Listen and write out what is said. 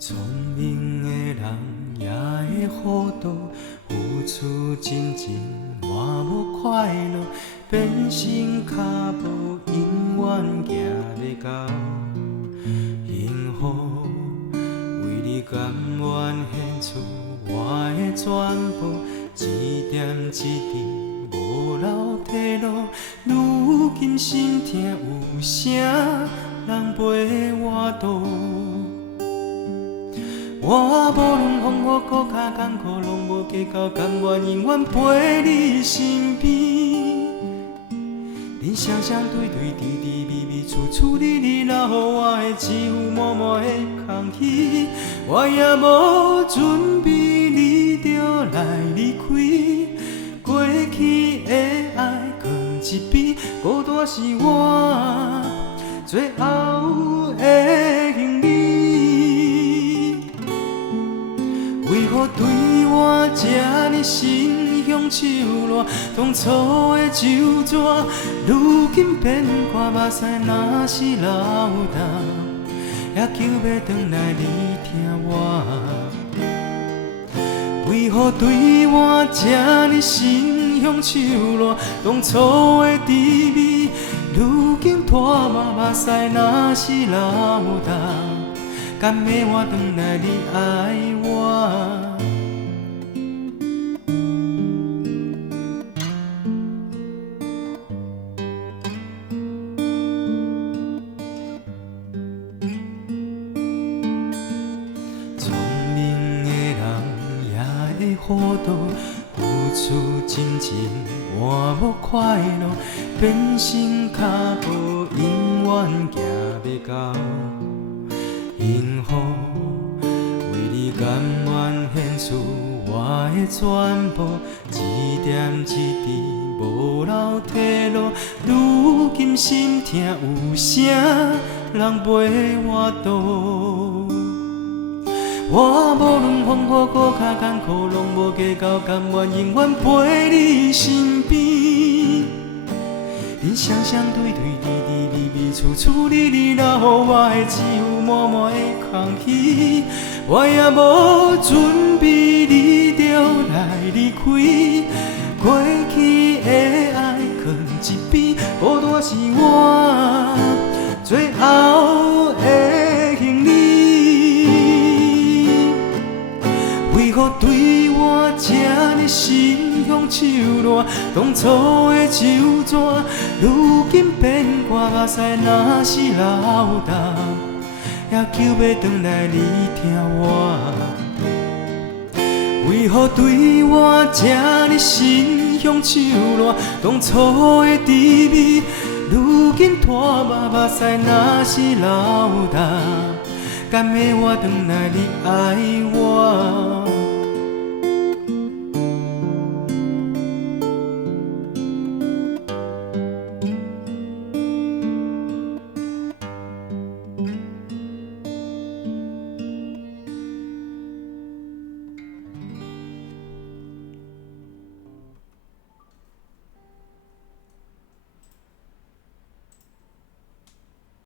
聪明的人也会糊涂，付出真情换无快乐，变成脚步永远行袂到幸福。为你甘愿献出我的全部，一点一滴无留退路。如今心痛有啥人陪我渡？我无论风雨搁较艰苦，拢无计较，甘愿永远陪你身边。恁双双对对，甜甜蜜蜜，处处理理，留予我的只有默默的空虚。我也无准备，你就来离开。过去的爱放一边，孤单是我最后的行李。为何对我这呢心胸手热？当初的旧纸，如今变看目屎，若是流淌，也求要转来你听我。为何对我这呢心胸手热？当初的滋味，如今拖目屎，若是流淌。甘要我转来你爱我？聪明的人也会糊涂，付出真情换无快乐，变成脚步永远行袂到幸福。为你甘愿献出我的全部，一点一滴无留退路。如今心痛有啥人陪我渡？我无论风雨搁较艰苦，拢无计较，甘愿永远陪你身边。恁双双对对，甜甜蜜蜜，处处理理，留予我的只有默默的空虚。我也无准备，你就来离开。过去的爱放一边，孤单是我最后的行李。为何对我这呢心胸手热？当初的旧纸，如今变看目屎，若是流淌，也求要转来你听我。为何对我这呢心胸手热？当初的滋味，如今拖目屎，若是流淌，甘要我转来你爱我？